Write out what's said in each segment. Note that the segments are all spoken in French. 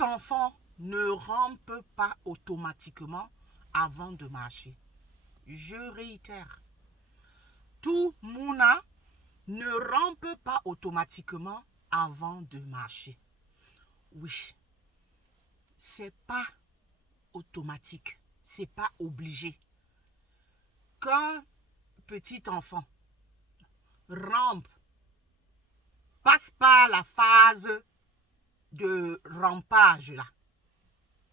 Tout enfant ne rampe pas automatiquement avant de marcher. Je réitère. Tout mouna ne rampe pas automatiquement avant de marcher. Oui, c'est pas automatique, c'est pas obligé. Qu'un petit enfant rampe, passe par la phase de rampage là,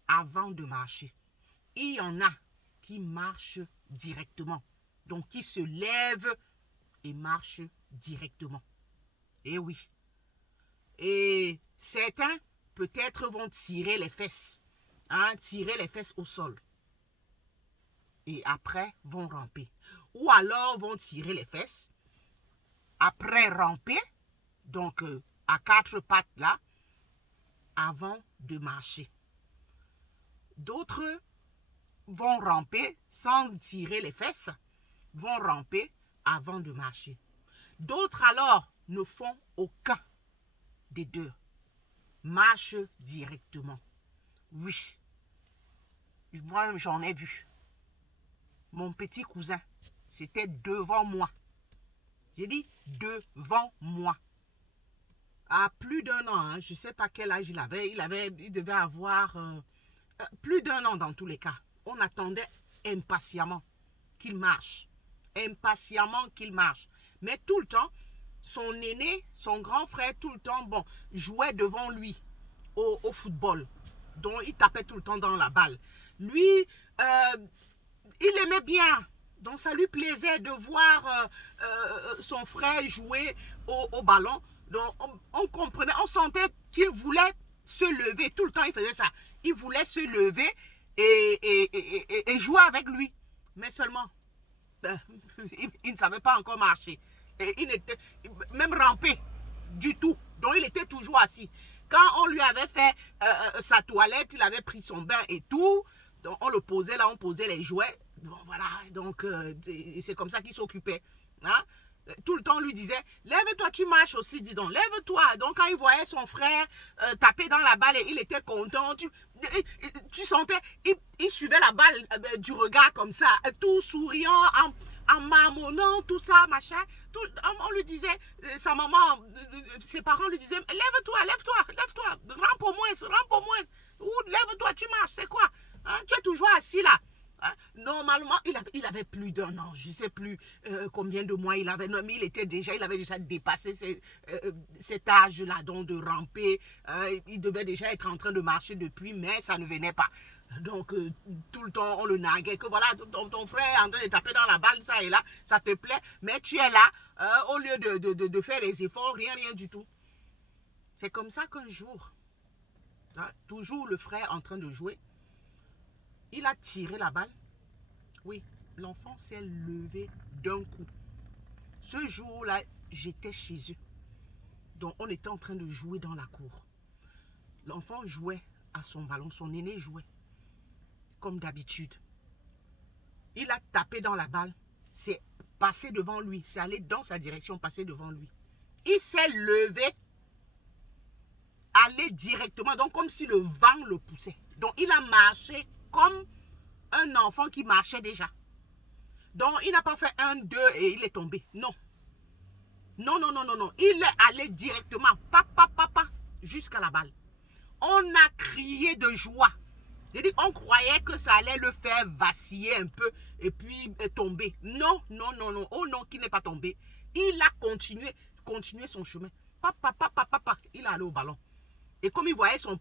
avant de marcher. Il y en a qui marchent directement, donc qui se lèvent et marchent directement. Et oui. Et certains peut-être vont tirer les fesses, tirer les fesses au sol. Et après vont ramper. Ou alors vont tirer les fesses, après ramper, donc à quatre pattes là, avant de marcher. D'autres vont ramper sans tirer les fesses, vont ramper avant de marcher. D'autres alors ne font aucun des deux. Marchent directement. Oui. Moi, j'en ai vu. Mon petit cousin, c'était devant moi. J'ai dit devant moi. À plus d'un an, je ne sais pas quel âge il avait. Il devait avoir plus d'un an dans tous les cas. On attendait impatiemment qu'il marche. Impatiemment qu'il marche. Mais tout le temps, son aîné, son grand frère, tout le temps, jouait devant lui au football. Donc, il tapait tout le temps dans la balle. Lui, il aimait bien. Donc, ça lui plaisait de voir son frère jouer au ballon. Donc, on comprenait, on sentait qu'il voulait se lever. Tout le temps, il faisait ça. Il voulait se lever et jouer avec lui. Mais seulement, il ne savait pas encore marcher. Et il n'était même rampé du tout. Donc, il était toujours assis. Quand on lui avait fait sa toilette, il avait pris son bain et tout. Donc, on le posait là, on posait les jouets. Bon, voilà, donc c'est comme ça qu'il s'occupait. Tout le temps, on lui disait, lève-toi, tu marches aussi, dis donc, lève-toi. Donc, quand il voyait son frère taper dans la balle et il était content, tu sentais, il suivait la balle du regard comme ça, tout souriant, en marmonnant, tout ça, machin. On lui disait, sa maman, ses parents lui disaient, lève-toi, lève-toi, lève-toi, rampe au moins, ou lève-toi, tu marches, c'est quoi? Tu es toujours assis là. Normalement, il avait plus d'un an, je ne sais plus combien de mois il avait, non, mais il avait déjà dépassé cet âge-là, donc de ramper. Il devait déjà être en train de marcher depuis, mais ça ne venait pas. Donc, tout le temps, on le naguait que voilà, ton frère est en train de taper dans la balle, ça et là, ça te plaît, mais tu es là, au lieu de faire les efforts, rien du tout. C'est comme ça qu'un jour, toujours le frère en train de jouer, il a tiré la balle. Oui, l'enfant s'est levé d'un coup. Ce jour-là, j'étais chez eux. Donc, on était en train de jouer dans la cour. L'enfant jouait à son ballon, son aîné jouait. Comme d'habitude. Il a tapé dans la balle. C'est passé devant lui. C'est allé dans sa direction, passé devant lui. Il s'est levé, allé directement, donc comme si le vent le poussait. Donc, il a marché comme un enfant qui marchait déjà. Donc, il n'a pas fait 1, 2 et il est tombé. Non. Non. Il est allé directement, jusqu'à la balle. On a crié de joie. On croyait que ça allait le faire vaciller un peu et puis tomber. Non. Oh non, qu'il n'est pas tombé. Il a continué son chemin. Il est allé au ballon. Et comme il voyait son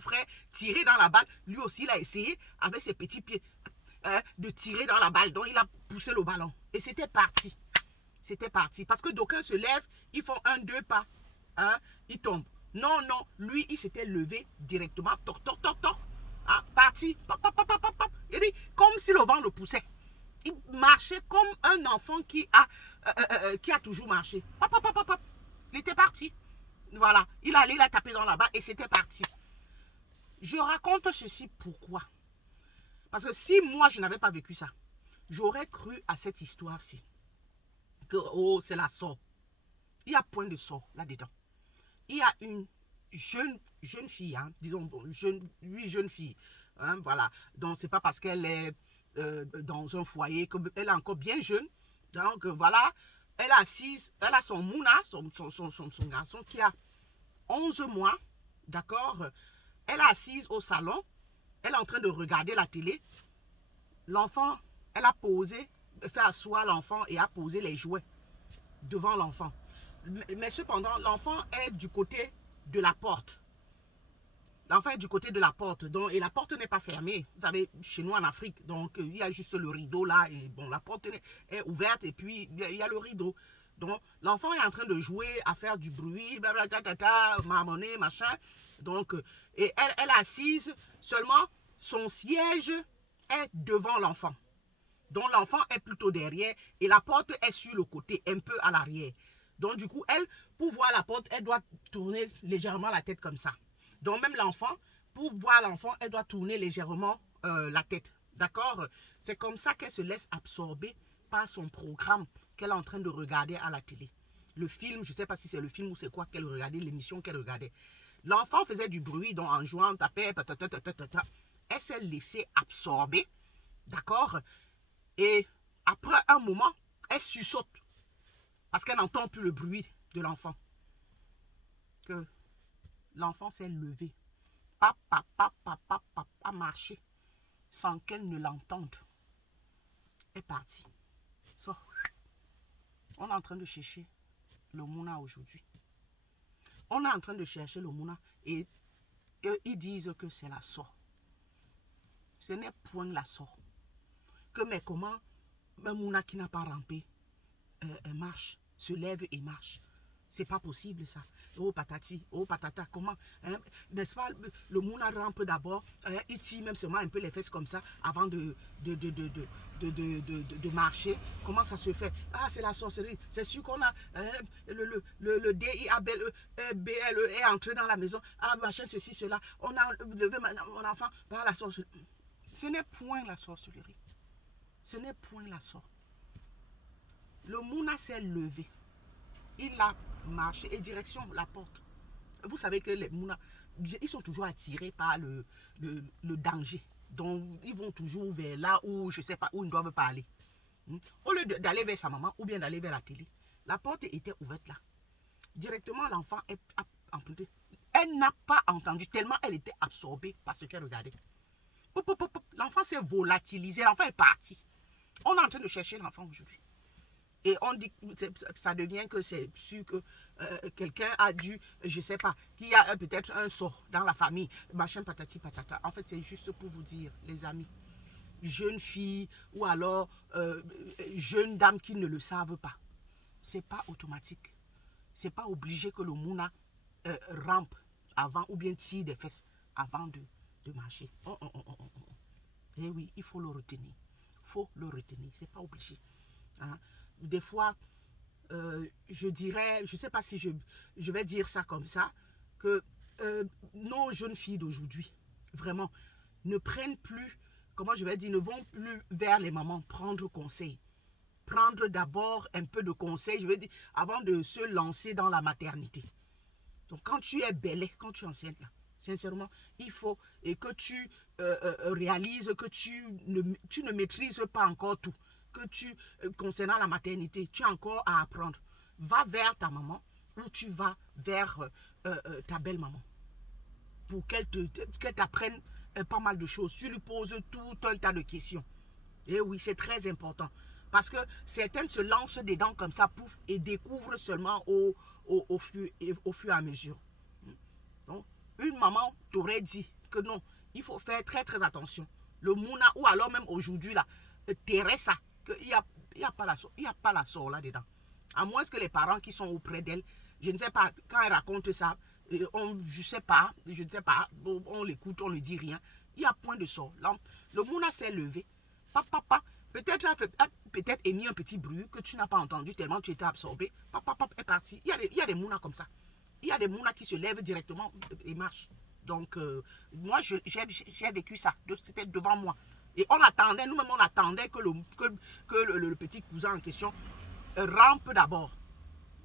frère tirer dans la balle, lui aussi, il a essayé avec ses petits pieds de tirer dans la balle. Donc, il a poussé le ballon. Et c'était parti. C'était parti. Parce que d'aucuns se lèvent, ils font 1, 2 pas. Ils tombent. Non. Lui, il s'était levé directement. Toc. Parti. Il dit, comme si le vent le poussait. Il marchait comme un enfant qui a toujours marché. Il était parti. Voilà. Il a tapé dans la balle et c'était parti. Je raconte ceci pourquoi? Parce que si moi, je n'avais pas vécu ça, j'aurais cru à cette histoire-ci. Que, c'est la sort. Il y a point de sort là-dedans. Il y a une jeune fille, hein, disons, jeune fille. Hein, voilà. Donc, c'est pas parce qu'elle est dans un foyer qu'elle est encore bien jeune. Donc, voilà. Elle a son mouna, son garçon qui a 11 mois. D'accord. Elle est assise au salon. Elle est en train de regarder la télé. L'enfant, elle a posé, fait asseoir l'enfant et a posé les jouets devant l'enfant. Mais cependant, l'enfant est du côté de la porte. L'enfant est du côté de la porte. Donc, et la porte n'est pas fermée. Vous savez, chez nous en Afrique, donc il y a juste le rideau là. Et bon, la porte est ouverte et puis il y a le rideau. Donc, l'enfant est en train de jouer, à faire du bruit, blablabla, marmonner, machin. Donc, et elle est assise, seulement son siège est devant l'enfant. Donc, l'enfant est plutôt derrière et la porte est sur le côté, un peu à l'arrière. Donc, du coup, elle, pour voir la porte, elle doit tourner légèrement la tête comme ça. Donc, même l'enfant, pour voir l'enfant, elle doit tourner légèrement la tête. D'accord? C'est comme ça qu'elle se laisse absorber par son programme qu'elle est en train de regarder à la télé. Le film, je ne sais pas si c'est le film ou c'est quoi qu'elle regardait, l'émission qu'elle regardait. L'enfant faisait du bruit, donc en jouant, tapait, elle s'est laissée absorber. D'accord? Et après un moment, elle sussaute. Parce qu'elle n'entend plus le bruit de l'enfant. Que l'enfant s'est levé. Papa, a marché. Sans qu'elle ne l'entende. Elle est partie. So, on est en train de chercher le mouna aujourd'hui. On est en train de chercher le mouna et ils disent que c'est la sort. Ce n'est point la sort. Que mais comment un mouna qui n'a pas rampé marche, se lève et marche. C'est pas possible ça. Oh patati, oh patata, comment, hein, n'est-ce pas, le mouna rampe d'abord, il tire même seulement un peu les fesses comme ça avant de marcher. Comment ça se fait? Ah, c'est la sorcellerie. C'est sûr qu'on a le DIABLE est entré dans la maison. Ah, machin, ceci, cela. On a levé mon enfant par la sorcellerie. Ce n'est point la sorcellerie. Ce n'est point la sorte. Le mouna s'est levé. Il a marché et direction la porte. Vous savez que les mounas, ils sont toujours attirés par le danger. Donc, ils vont toujours vers là où, je ne sais pas, où ils ne doivent pas aller. Au lieu d'aller vers sa maman ou bien d'aller vers la télé, la porte était ouverte là. Directement, l'enfant est emprunté. Elle n'a pas entendu tellement elle était absorbée par ce qu'elle regardait. L'enfant s'est volatilisé, l'enfant est parti. On est en train de chercher l'enfant aujourd'hui. Et on dit que ça devient que c'est sûr que quelqu'un a dû, je ne sais pas, qu'il y a peut-être un sort dans la famille, machin patati patata. En fait, c'est juste pour vous dire, les amis, jeunes filles ou alors jeunes dames qui ne le savent pas. Ce n'est pas automatique. Ce n'est pas obligé que le mouna rampe avant ou bien tire des fesses avant de marcher. Eh oui, il faut le retenir. Il faut le retenir. Ce n'est pas obligé. Hein? Des fois, je dirais, je ne sais pas si je vais dire ça comme ça, que nos jeunes filles d'aujourd'hui, vraiment, ne prennent plus, comment je vais dire, ne vont plus vers les mamans prendre conseil. Prendre d'abord un peu de conseil, je veux dire, avant de se lancer dans la maternité. Donc, quand tu es belle, quand tu es enceinte, là, sincèrement, il faut et que tu réalises que tu ne maîtrises pas encore tout. Que tu, concernant la maternité, tu as encore à apprendre. Va vers ta maman ou tu vas vers ta belle-maman pour qu'elle t'apprenne pas mal de choses. Tu lui poses tout un tas de questions. Et oui, c'est très important. Parce que certaines se lancent dedans comme ça, pouf, et découvrent seulement au fur et à mesure. Donc, une maman t'aurait dit que non, il faut faire très très attention. Le mouna, ou alors même aujourd'hui, là, Teresa, qu'il n'y a pas la sort là-dedans. À moins que les parents qui sont auprès d'elle, je ne sais pas, quand elle raconte ça, je ne sais pas, on l'écoute, on ne dit rien. Il n'y a point de sort. Le mouna s'est levé. Peut-être émis un petit bruit que tu n'as pas entendu tellement tu étais absorbé. Est parti. Il y a des mounas comme ça. Il y a des mounas qui se lèvent directement et marchent. Donc, moi, j'ai vécu ça. C'était devant moi. Et on attendait, nous-mêmes, on attendait que le petit cousin en question rampe d'abord.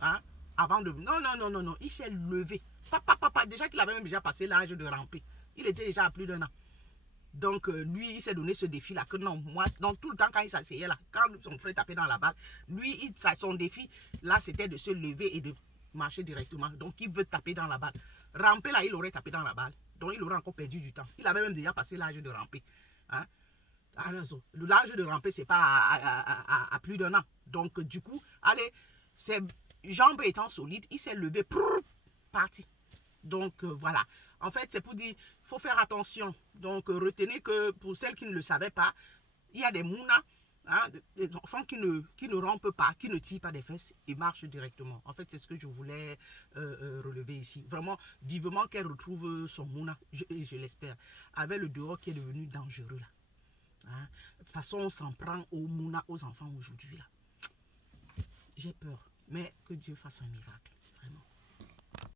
Hein, avant de... Non. Il s'est levé. Papa, déjà qu'il avait même déjà passé l'âge de ramper. Il était déjà à plus d'1 an. Donc, lui, il s'est donné ce défi-là, que non, moi, donc tout le temps quand il s'asseyait là, quand son frère tapait dans la balle, lui, son défi, là, c'était de se lever et de marcher directement. Donc, il veut taper dans la balle. Ramper, là, il aurait tapé dans la balle. Donc, il aurait encore perdu du temps. Il avait même déjà passé l'âge de ramper. Hein? Alors, l'âge de ramper, c'est pas à plus d'1 an. Donc, du coup, allez, ses jambes étant solides, il s'est levé, parti. Donc, voilà. En fait, c'est pour dire, il faut faire attention. Donc, retenez que pour celles qui ne le savaient pas, il y a des mounas, hein, des enfants qui ne rampent pas, qui ne tirent pas des fesses et marchent directement. En fait, c'est ce que je voulais relever ici. Vraiment, vivement qu'elle retrouve son mouna, je l'espère, avec le dehors qui est devenu dangereux là. Hein. De toute façon, on s'en prend aux mouna, aux enfants aujourd'hui là. J'ai peur, mais que Dieu fasse un miracle, vraiment.